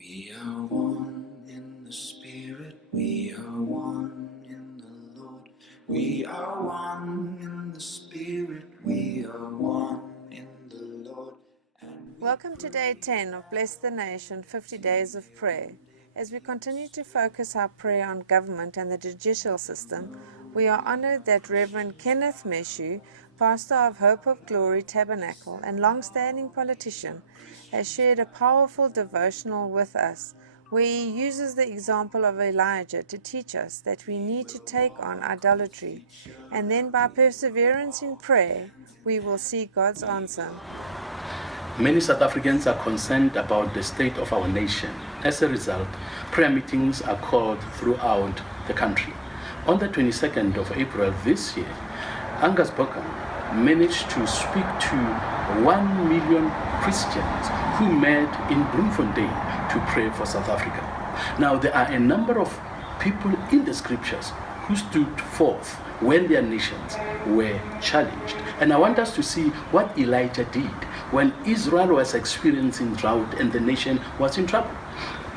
We are one in the Spirit, we are one in the Lord. We are one in the Spirit, we are one in the Lord. Welcome to day 10 of Bless the Nation, 50 Days of Prayer. As we continue to focus our prayer on government and the judicial system, we are honored that Rev Kenneth Meshoe, pastor of Hope of Glory Tabernacle and longstanding politician, has shared a powerful devotional with us, where he uses the example of Elijah to teach us that we need to take on idolatry, and then by perseverance in prayer, we will see God's answer. Many South Africans are concerned about the state of our nation. As a result, prayer meetings are called throughout the country. On the 22nd of April this year, Angus Buchan managed to speak to 1 million Christians who met in Bloemfontein to pray for South Africa. Now, there are a number of people in the scriptures who stood forth when their nations were challenged. And I want us to see what Elijah did when Israel was experiencing drought and the nation was in trouble.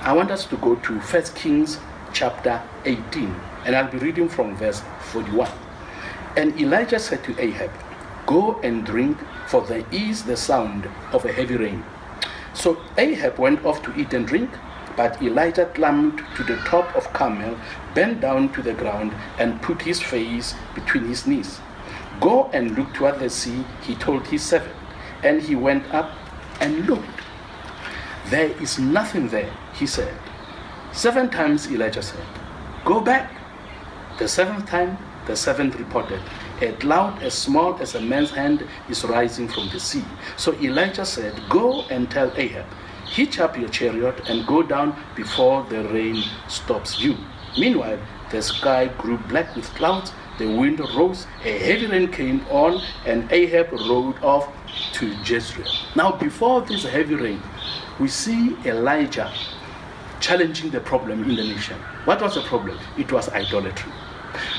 I want us to go to 1 Kings chapter 18, and I'll be reading from verse 41. And Elijah said to Ahab, "Go and drink, for there is the sound of a heavy rain." So Ahab went off to eat and drink, but Elijah climbed to the top of Carmel, bent down to the ground, and put his face between his knees. "Go and look toward the sea," he told his servant. And he went up and looked. "There is nothing there," he said. 7 times Elijah said, "Go back." The 7th time, the servant reported, "A cloud as small as a man's hand is rising from the sea." So Elijah said, "Go and tell Ahab, hitch up your chariot and go down before the rain stops you." Meanwhile, the sky grew black with clouds, the wind rose, a heavy rain came on, and Ahab rode off to Jezreel. Now, before this heavy rain, we see Elijah challenging the problem in the nation. What was the problem? It was idolatry.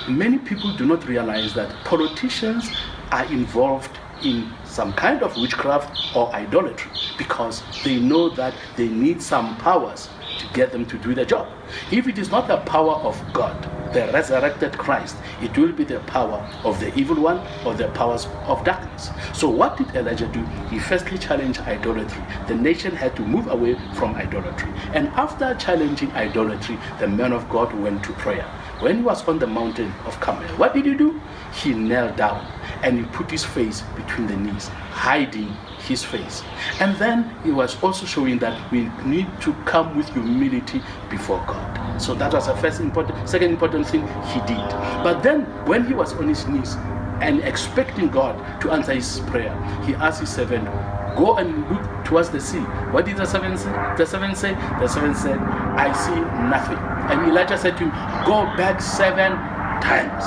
Many people do not realize that politicians are involved in some kind of witchcraft or idolatry because they know that they need some powers to get them to do the job. If it is not the power of God, the resurrected Christ, it will be the power of the evil one or the powers of darkness. So what did Elijah do? He firstly challenged idolatry. The nation had to move away from idolatry. And after challenging idolatry, the man of God went to prayer. When he was on the mountain of Carmel, what did he do? He knelt down and he put his face between the knees, hiding his face. And then he was also showing that we need to come with humility before God. So that was the second important thing he did. But then when he was on his knees and expecting God to answer his prayer, he asked his servant, "Go and look towards the sea." What did the servant say? The servant said, "I see nothing." And Elijah said to him, "Go back 7 times.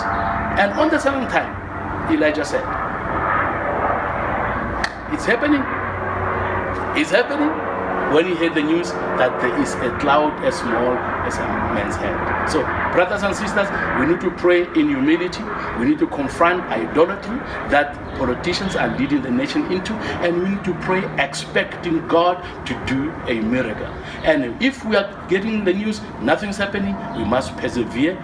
And on the 7th time, Elijah said, "It's happening. It's happening." When he heard the news that there is a cloud as small as a man's hand. So, brothers and sisters, we need to pray in humility. We need to confront idolatry that politicians are leading the nation into, and we need to pray expecting God to do a miracle. And if we are getting the news, nothing's happening, we must persevere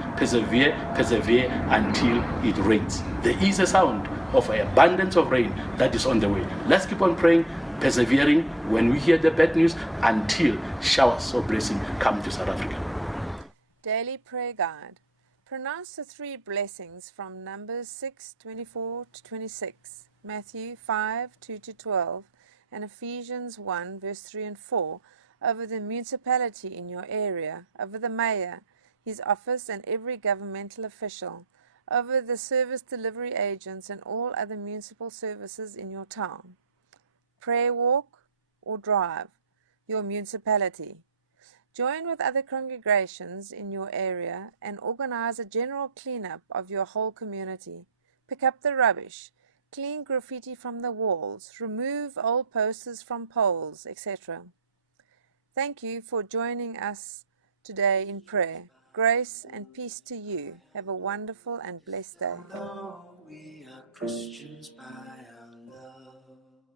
until it rains. There is a sound of an abundance of rain that is on the way. Let's keep on praying, persevering when we hear the bad news until showers of blessing come to South Africa. Daily Prayer Guide. Pronounce the 3 blessings from Numbers 6:24-26, Matthew 5:2-12, and Ephesians 1 verse 3 and 4 over the municipality in your area, over the mayor, his office and every governmental official, over the service delivery agents and all other municipal services in your town. Prayer walk or drive, your municipality. Join with other congregations in your area and organize a general cleanup of your whole community. Pick up the rubbish, clean graffiti from the walls, remove old posters from poles, etc. Thank you for joining us today in prayer. Grace and peace to you. Have a wonderful and blessed day. Although we are Christians by